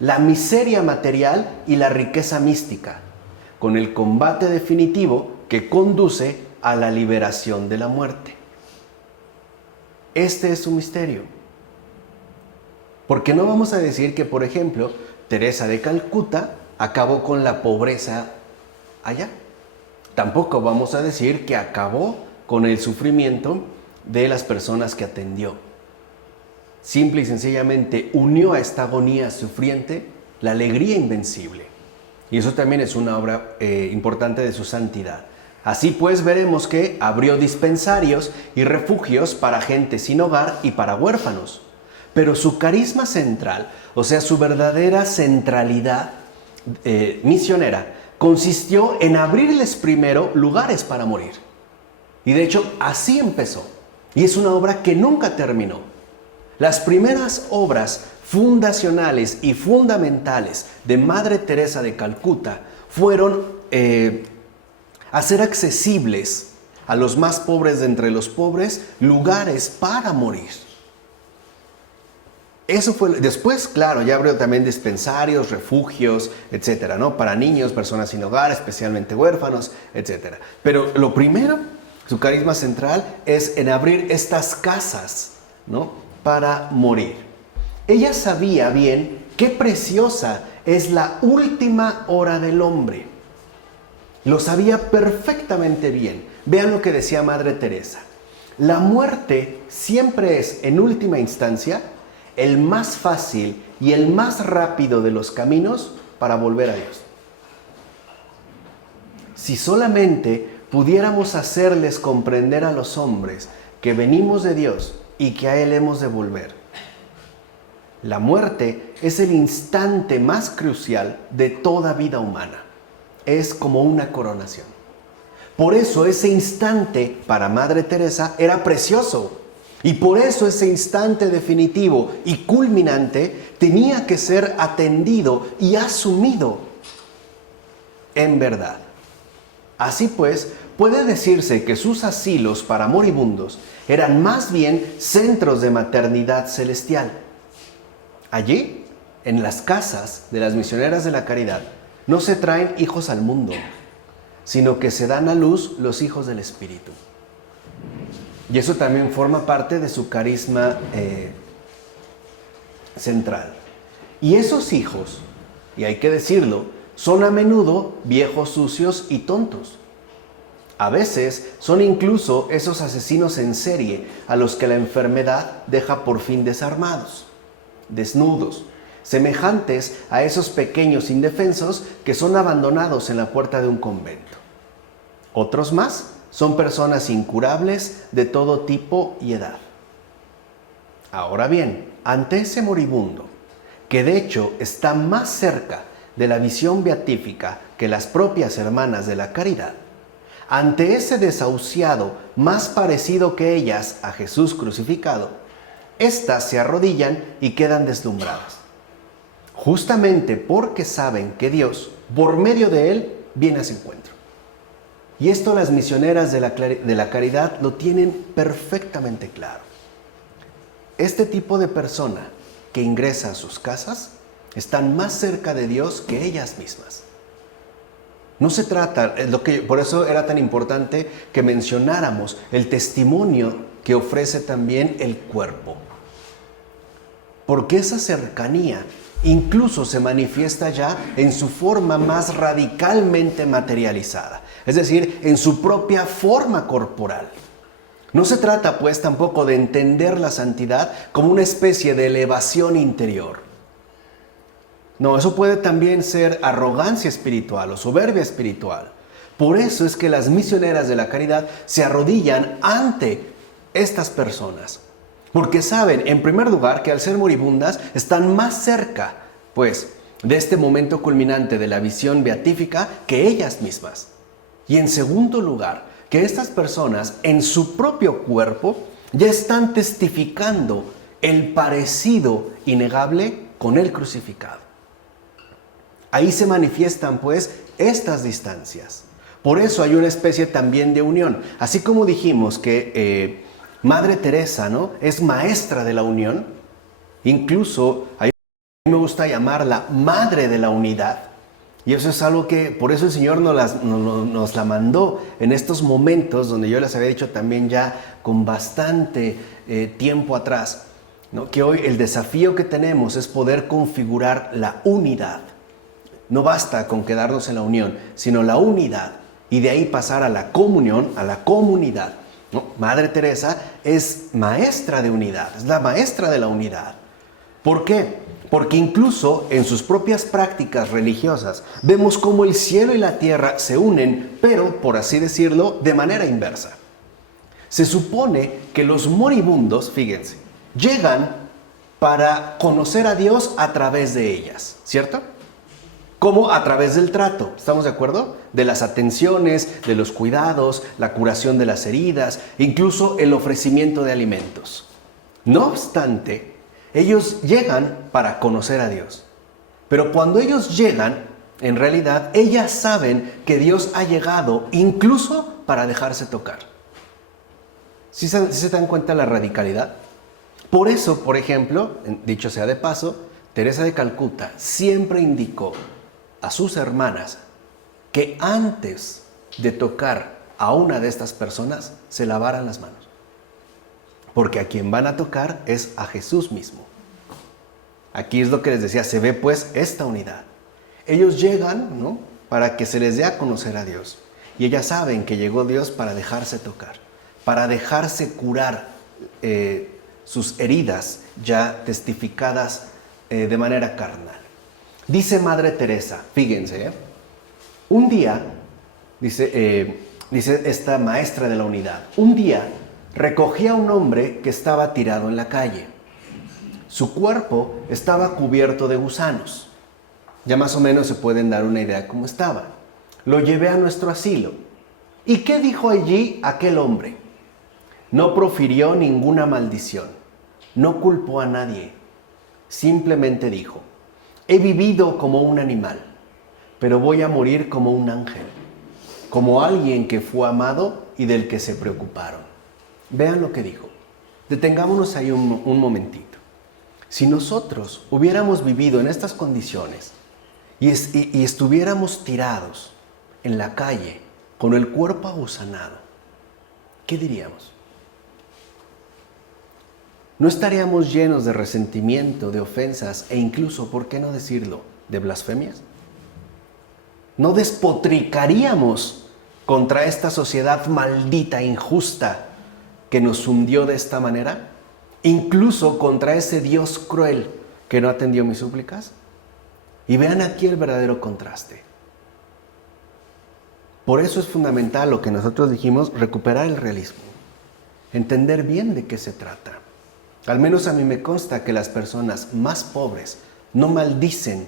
la miseria material y la riqueza mística, con el combate definitivo que conduce a la liberación de la muerte. Este es su misterio. Porque no vamos a decir que, por ejemplo, Teresa de Calcuta acabó con la pobreza allá. Tampoco vamos a decir que acabó con el sufrimiento de las personas que atendió. Simple y sencillamente unió a esta agonía sufriente la alegría invencible. Y eso también es una obra importante de su santidad. Así pues veremos que abrió dispensarios y refugios para gente sin hogar y para huérfanos. Pero su carisma central, o sea, su verdadera centralidad misionera, consistió en abrirles primero lugares para morir. Y de hecho, así empezó. Y es una obra que nunca terminó. Las primeras obras fundacionales y fundamentales de Madre Teresa de Calcuta fueron hacer accesibles a los más pobres de entre los pobres lugares para morir. Eso fue. Después, claro, ya abrió también dispensarios, refugios, etcétera, ¿no? Para niños, personas sin hogar, especialmente huérfanos, etcétera. Pero lo primero, su carisma central es en abrir estas casas, ¿no? Para morir. Ella sabía bien qué preciosa es la última hora del hombre. Lo sabía perfectamente bien. Vean lo que decía Madre Teresa. La muerte siempre es, en última instancia, el más fácil y el más rápido de los caminos para volver a Dios. Si solamente pudiéramos hacerles comprender a los hombres que venimos de Dios y que a Él hemos de volver. La muerte es el instante más crucial de toda vida humana. Es como una coronación. Por eso ese instante para Madre Teresa era precioso. Y por eso ese instante definitivo y culminante tenía que ser atendido y asumido en verdad. Así pues, puede decirse que sus asilos para moribundos eran más bien centros de maternidad celestial. Allí, en las casas de las misioneras de la caridad, no se traen hijos al mundo, sino que se dan a luz los hijos del Espíritu. Y eso también forma parte de su carisma central. Y esos hijos, y hay que decirlo, son a menudo viejos sucios y tontos. A veces son incluso esos asesinos en serie a los que la enfermedad deja por fin desarmados, desnudos, semejantes a esos pequeños indefensos que son abandonados en la puerta de un convento. Otros más son personas incurables de todo tipo y edad. Ahora bien, ante ese moribundo, que de hecho está más cerca de la visión beatífica que las propias hermanas de la caridad, ante ese desahuciado más parecido que ellas a Jesús crucificado, éstas se arrodillan y quedan deslumbradas, justamente porque saben que Dios, por medio de él, viene a su encuentro. Y esto las misioneras de la caridad lo tienen perfectamente claro. Este tipo de persona que ingresa a sus casas están más cerca de Dios que ellas mismas. No se trata, por eso era tan importante que mencionáramos el testimonio que ofrece también el cuerpo. Porque esa cercanía incluso se manifiesta ya en su forma más radicalmente materializada, es decir, en su propia forma corporal. No se trata, pues, tampoco de entender la santidad como una especie de elevación interior. No, eso puede también ser arrogancia espiritual o soberbia espiritual. Por eso es que las misioneras de la caridad se arrodillan ante estas personas. Porque saben, en primer lugar, que al ser moribundas están más cerca, pues, de este momento culminante de la visión beatífica que ellas mismas. Y en segundo lugar, que estas personas en su propio cuerpo ya están testificando el parecido innegable con el crucificado. Ahí se manifiestan, pues, estas distancias. Por eso hay una especie también de unión. Así como dijimos que Madre Teresa, ¿no?, es maestra de la unión, incluso a mí me gusta llamarla Madre de la Unidad. Y eso es algo que, por eso el Señor nos la mandó en estos momentos donde yo les había dicho también ya con bastante tiempo atrás, ¿no?, que hoy el desafío que tenemos es poder configurar la unidad. No basta con quedarnos en la unión, sino la unidad, y de ahí pasar a la comunión, a la comunidad, ¿no? Madre Teresa es maestra de unidad, es la maestra de la unidad. ¿Por qué? Porque incluso en sus propias prácticas religiosas vemos cómo el cielo y la tierra se unen, pero, por así decirlo, de manera inversa. Se supone que los moribundos, fíjense, llegan para conocer a Dios a través de ellas, ¿cierto? Como a través del trato, ¿estamos de acuerdo? De las atenciones, de los cuidados, la curación de las heridas, incluso el ofrecimiento de alimentos. No obstante, ellos llegan para conocer a Dios. Pero cuando ellos llegan, en realidad, ellas saben que Dios ha llegado incluso para dejarse tocar. ¿Sí se dan cuenta de la radicalidad? Por eso, por ejemplo, dicho sea de paso, Teresa de Calcuta siempre indicó a sus hermanas que antes de tocar a una de estas personas se lavaran las manos. Porque a quien van a tocar es a Jesús mismo. Aquí es lo que les decía, se ve pues esta unidad. Ellos llegan, ¿no?, para que se les dé a conocer a Dios. Y ellas saben que llegó Dios para dejarse tocar, para dejarse curar sus heridas ya testificadas de manera carnal. Dice Madre Teresa, fíjense, un día, dice esta maestra de la unidad, un día recogía a un hombre que estaba tirado en la calle. Su cuerpo estaba cubierto de gusanos. Ya más o menos se pueden dar una idea cómo estaba. Lo llevé a nuestro asilo ¿Y qué dijo allí aquel hombre? No profirió ninguna maldición, no culpó a nadie, simplemente dijo: he vivido como un animal, pero voy a morir como un ángel, como alguien que fue amado y del que se preocuparon. Vean lo que dijo. Detengámonos ahí un momentito. Si nosotros hubiéramos vivido en estas condiciones y estuviéramos tirados en la calle con el cuerpo agusanado, ¿qué diríamos? ¿No estaríamos llenos de resentimiento, de ofensas e incluso, por qué no decirlo, de blasfemias? ¿No despotricaríamos contra esta sociedad maldita, injusta, que nos hundió de esta manera? Incluso contra ese Dios cruel que no atendió mis súplicas. Y vean aquí el verdadero contraste. Por eso es fundamental lo que nosotros dijimos, recuperar el realismo. Entender bien de qué se trata. Al menos a mí me consta que las personas más pobres no maldicen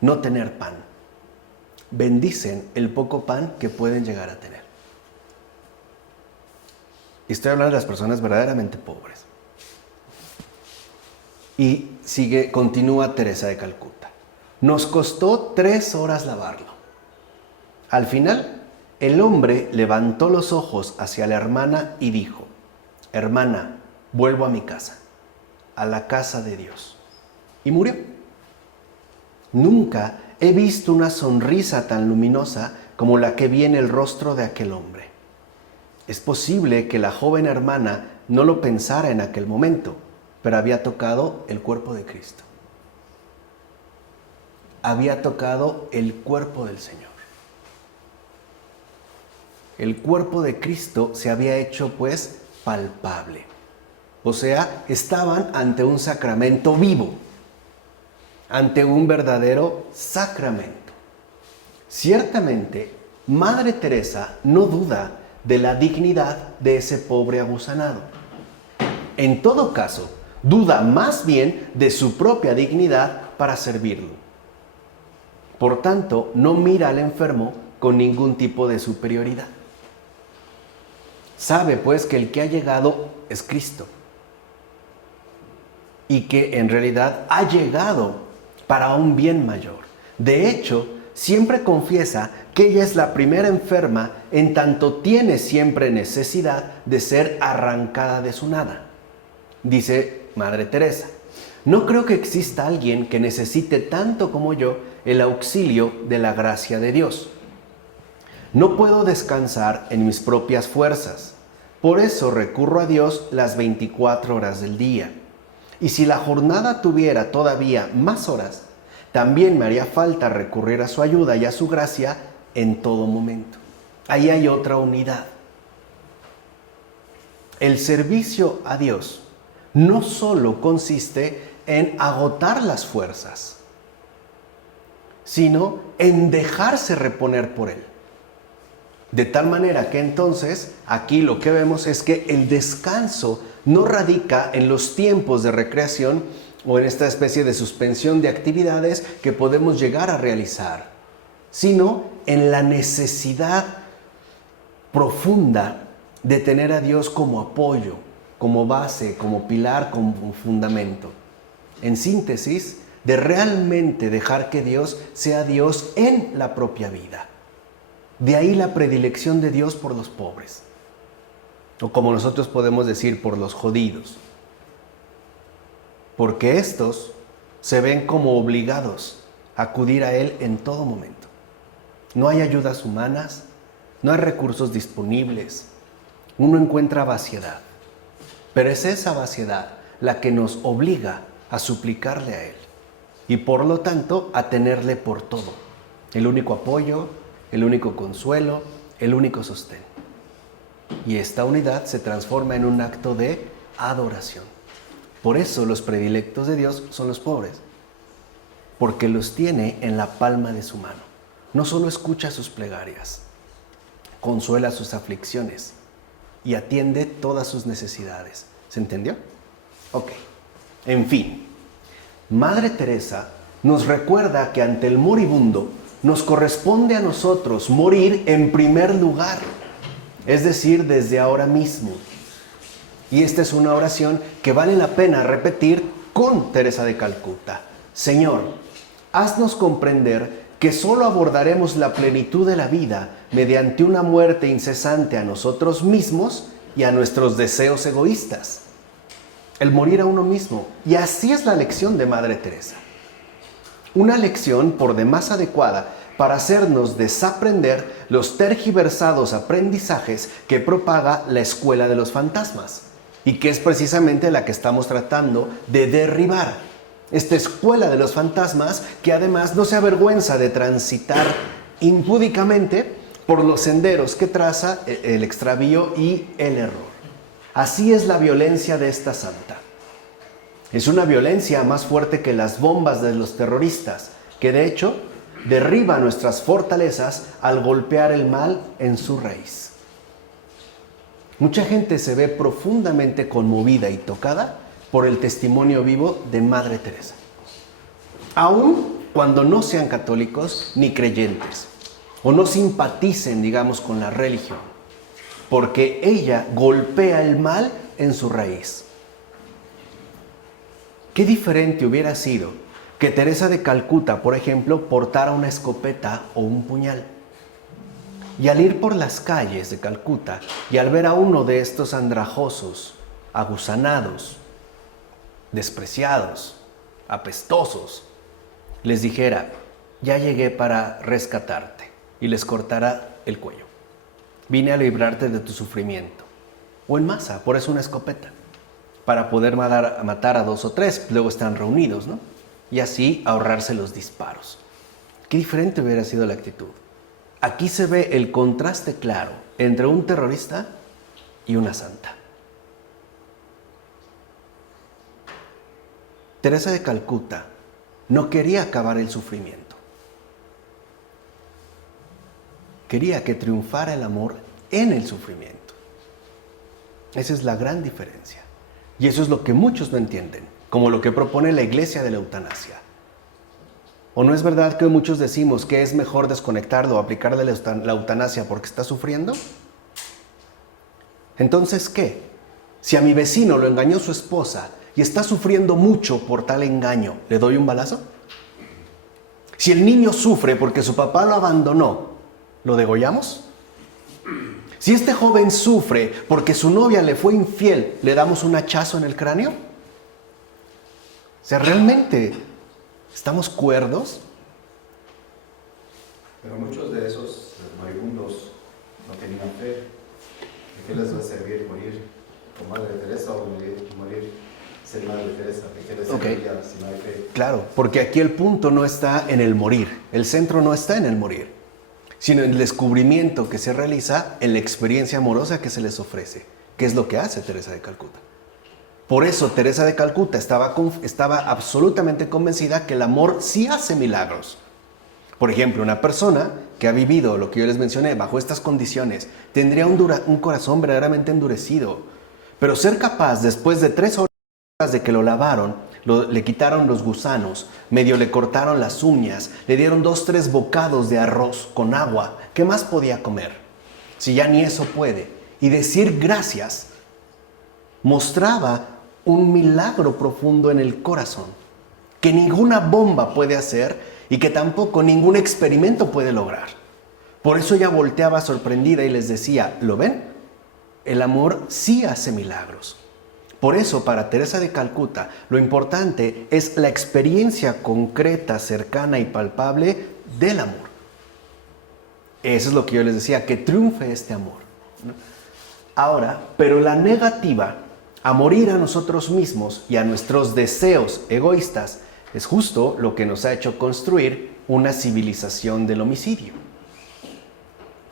no tener pan. Bendicen el poco pan que pueden llegar a tener. Y estoy hablando de las personas verdaderamente pobres. Y continúa Teresa de Calcuta. Nos costó 3 horas lavarlo. Al final, el hombre levantó los ojos hacia la hermana y dijo: hermana, vuelvo a mi casa, a la casa de Dios. Y murió. Nunca he visto una sonrisa tan luminosa como la que vi en el rostro de aquel hombre. Es posible que la joven hermana no lo pensara en aquel momento, pero había tocado el cuerpo de Cristo. Había tocado el cuerpo del Señor. El cuerpo de Cristo se había hecho pues palpable. O sea, estaban ante un sacramento vivo, ante un verdadero sacramento. Ciertamente, Madre Teresa no duda de la dignidad de ese pobre agusanado. En todo caso, duda más bien de su propia dignidad para servirlo. Por tanto, no mira al enfermo con ningún tipo de superioridad. Sabe pues que el que ha llegado es Cristo y que en realidad ha llegado para un bien mayor. De hecho, siempre confiesa que ella es la primera enferma en tanto tiene siempre necesidad de ser arrancada de su nada. Dice Madre Teresa: no creo que exista alguien que necesite tanto como yo el auxilio de la gracia de Dios. No puedo descansar en mis propias fuerzas, por eso recurro a Dios las 24 horas del día. Y si la jornada tuviera todavía más horas, también me haría falta recurrir a su ayuda y a su gracia en todo momento. Ahí hay otra unidad. El servicio a Dios no solo consiste en agotar las fuerzas, sino en dejarse reponer por Él. De tal manera que entonces aquí lo que vemos es que el descanso no radica en los tiempos de recreación o en esta especie de suspensión de actividades que podemos llegar a realizar, sino en la necesidad profunda de tener a Dios como apoyo, como base, como pilar, como fundamento. En síntesis, de realmente dejar que Dios sea Dios en la propia vida. De ahí la predilección de Dios por los pobres, o como nosotros podemos decir, por los jodidos. Porque estos se ven como obligados a acudir a Él en todo momento. No hay ayudas humanas, no hay recursos disponibles, uno encuentra vaciedad. Pero es esa vaciedad la que nos obliga a suplicarle a Él y por lo tanto a tenerle por todo, el único apoyo, el único consuelo, el único sostén. Y esta unidad se transforma en un acto de adoración. Por eso los predilectos de Dios son los pobres, porque los tiene en la palma de su mano. No solo escucha sus plegarias, consuela sus aflicciones y atiende todas sus necesidades. ¿Se entendió? Ok. En fin, Madre Teresa nos recuerda que ante el moribundo nos corresponde a nosotros morir en primer lugar. es decir, desde ahora mismo. Y esta es una oración que vale la pena repetir con Teresa de Calcuta. Señor, haznos comprender que solo abordaremos la plenitud de la vida mediante una muerte incesante a nosotros mismos y a nuestros deseos egoístas. El morir a uno mismo. Y así es la lección de Madre Teresa. Una lección por demás adecuada para hacernos desaprender los tergiversados aprendizajes que propaga la escuela de los fantasmas y que es precisamente la que estamos tratando de derribar. Esta escuela de los fantasmas que además no se avergüenza de transitar impúdicamente por los senderos que traza el extravío y el error. Así es la violencia de esta santa. Es una violencia más fuerte que las bombas de los terroristas, que de hecho derriba nuestras fortalezas al golpear el mal en su raíz. Mucha gente se ve profundamente conmovida y tocada por el testimonio vivo de Madre Teresa, aun cuando no sean católicos ni creyentes, o no simpaticen, digamos, con la religión, porque ella golpea el mal en su raíz. Qué diferente hubiera sido que Teresa de Calcuta, por ejemplo, portara una escopeta o un puñal. Y al ir por las calles de Calcuta y al ver a uno de estos andrajosos, aguzanados, despreciados, apestosos, les dijera, ya llegué para rescatarte, y les cortara el cuello. Vine a librarte de tu sufrimiento. O en masa, por eso una escopeta, para poder matar a 2 o 3, luego están reunidos, ¿no? Y así ahorrarse los disparos. Qué diferente hubiera sido la actitud. Aquí se ve el contraste claro entre un terrorista y una santa. Teresa de Calcuta no quería acabar el sufrimiento. Quería que triunfara el amor en el sufrimiento. Esa es la gran diferencia. Y eso es lo que muchos no entienden, como lo que propone la Iglesia de la eutanasia. ¿O no es verdad que muchos decimos que es mejor desconectarlo o aplicarle la eutanasia porque está sufriendo? Entonces, ¿qué? Si a mi vecino lo engañó su esposa y está sufriendo mucho por tal engaño, ¿le doy un balazo? Si el niño sufre porque su papá lo abandonó, ¿lo degollamos? Si este joven sufre porque su novia le fue infiel, ¿le damos un hachazo en el cráneo? O sea, ¿realmente estamos cuerdos? Pero muchos de esos moribundos no tenían fe. ¿De qué les va a servir morir con Madre Teresa o morir ser Madre Teresa? ¿De qué les serviría si no hay fe? Claro, porque aquí el punto no está en el morir. El centro no está en el morir, sino en el descubrimiento que se realiza en la experiencia amorosa que se les ofrece, que es lo que hace Teresa de Calcuta. Por eso Teresa de Calcuta estaba absolutamente convencida que el amor sí hace milagros. Por ejemplo, una persona que ha vivido lo que yo les mencioné bajo estas condiciones tendría un corazón verdaderamente endurecido. Pero ser capaz, después de 3 horas de que lo lavaron, le quitaron los gusanos, medio le cortaron las uñas, le dieron 2 o 3 bocados de arroz con agua, ¿qué más podía comer? Si ya ni eso puede. Y decir gracias mostraba un milagro profundo en el corazón, que ninguna bomba puede hacer y que tampoco ningún experimento puede lograr. Por eso ella volteaba sorprendida y les decía, ¿lo ven? El amor sí hace milagros. Por eso, para Teresa de Calcuta, lo importante es la experiencia concreta, cercana y palpable del amor. Eso es lo que yo les decía, que triunfe este amor, ¿no? Ahora, pero la negativa a morir a nosotros mismos y a nuestros deseos egoístas es justo lo que nos ha hecho construir una civilización del homicidio.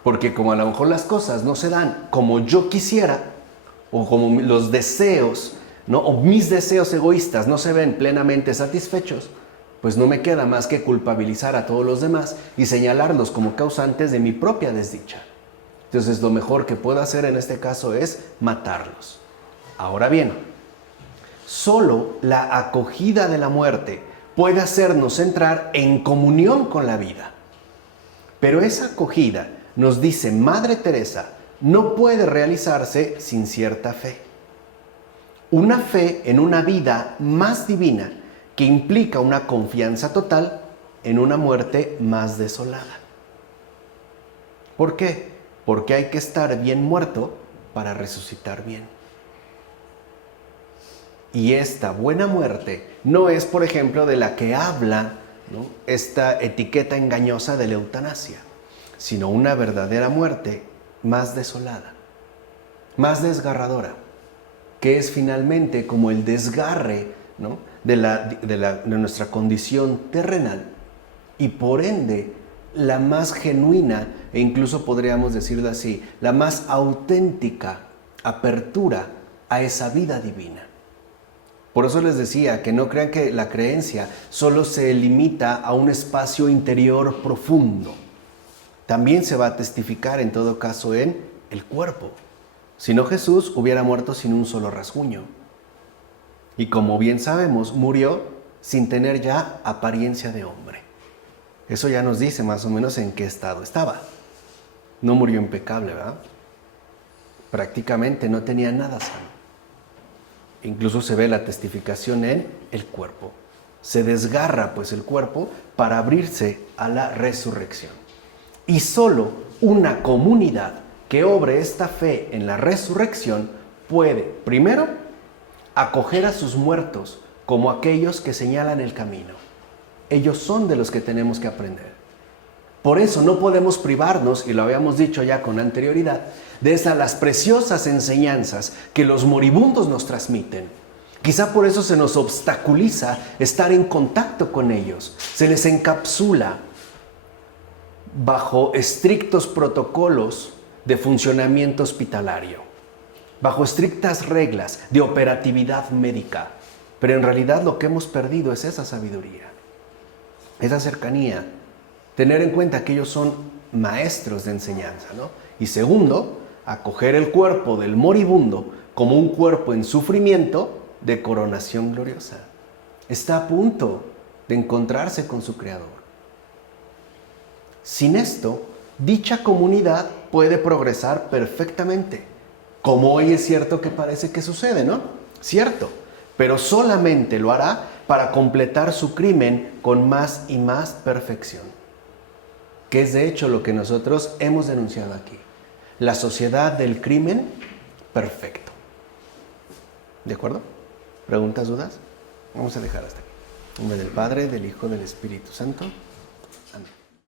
Porque como a lo mejor las cosas no se dan como yo quisiera, o como los deseos, ¿no? O mis deseos egoístas no se ven plenamente satisfechos, pues no me queda más que culpabilizar a todos los demás y señalarlos como causantes de mi propia desdicha. Entonces lo mejor que puedo hacer en este caso es matarlos. Ahora bien, solo la acogida de la muerte puede hacernos entrar en comunión con la vida. Pero esa acogida, nos dice Madre Teresa, no puede realizarse sin cierta fe. Una fe en una vida más divina que implica una confianza total en una muerte más desolada. ¿Por qué? Porque hay que estar bien muerto para resucitar bien. Y esta buena muerte no es, por ejemplo, de la que habla, ¿no?, esta etiqueta engañosa de la eutanasia, sino una verdadera muerte más desolada, más desgarradora, que es finalmente como el desgarre, ¿no?, de nuestra condición terrenal y por ende la más genuina e incluso podríamos decirlo así, la más auténtica apertura a esa vida divina. Por eso les decía que no crean que la creencia solo se limita a un espacio interior profundo. También se va a testificar en todo caso en el cuerpo. Si no, Jesús hubiera muerto sin un solo rasguño. Y como bien sabemos, murió sin tener ya apariencia de hombre. Eso ya nos dice más o menos en qué estado estaba. No murió impecable, ¿verdad? Prácticamente no tenía nada sano. Incluso se ve la testificación en el cuerpo. Se desgarra pues el cuerpo para abrirse a la resurrección. Y solo una comunidad que obre esta fe en la resurrección puede, primero, acoger a sus muertos como aquellos que señalan el camino. Ellos son de los que tenemos que aprender. Por eso no podemos privarnos, y lo habíamos dicho ya con anterioridad, de las preciosas enseñanzas que los moribundos nos transmiten. Quizá por eso se nos obstaculiza estar en contacto con ellos. Se les encapsula bajo estrictos protocolos de funcionamiento hospitalario, bajo estrictas reglas de operatividad médica. Pero en realidad lo que hemos perdido es esa sabiduría, esa cercanía, tener en cuenta que ellos son maestros de enseñanza, ¿no? Y segundo, acoger el cuerpo del moribundo como un cuerpo en sufrimiento de coronación gloriosa. Está a punto de encontrarse con su Creador. Sin esto, dicha comunidad puede progresar perfectamente, como hoy es cierto que parece que sucede, ¿no? Cierto, pero solamente lo hará para completar su crimen con más y más perfección, que es de hecho lo que nosotros hemos denunciado aquí, la sociedad del crimen perfecto. ¿De acuerdo? ¿Preguntas, dudas? Vamos a dejar hasta aquí. En nombre del Padre, del Hijo, del Espíritu Santo.